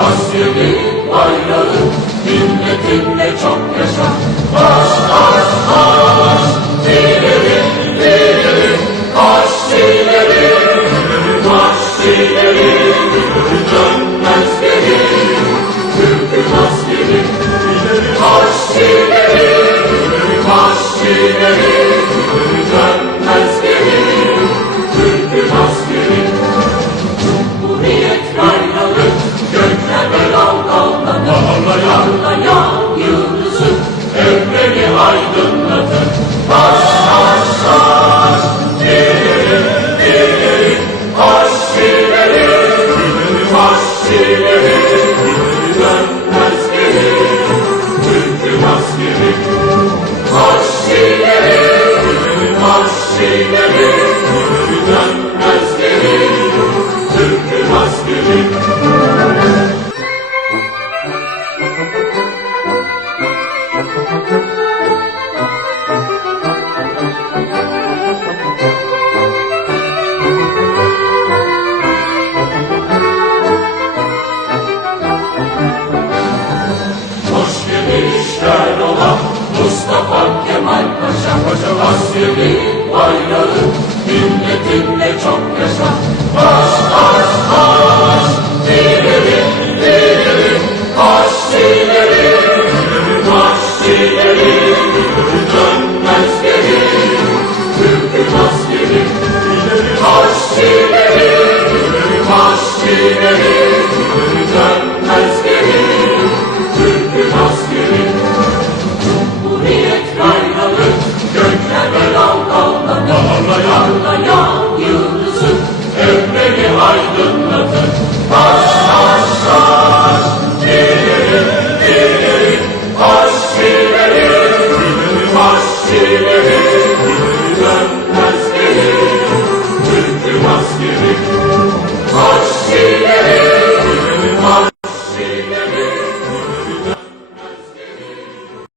askeri bayrağı Milletinle çok yaşa. Baş baş baş Dilerim dilerim Baş dilerim Baş dilerim aydınlatır Baş baş baş dilerim dilerim Baş dilerim baş dilerim Dönmez geri Türk'ün askeri Baş dilerim baş dilerim Dönmez geri Kemal Paşa Paşa askeri bayrağı milletinle çok yaşa. Baş baş baş dilerim dilerim baş dilerim baş dilerim Allah'ın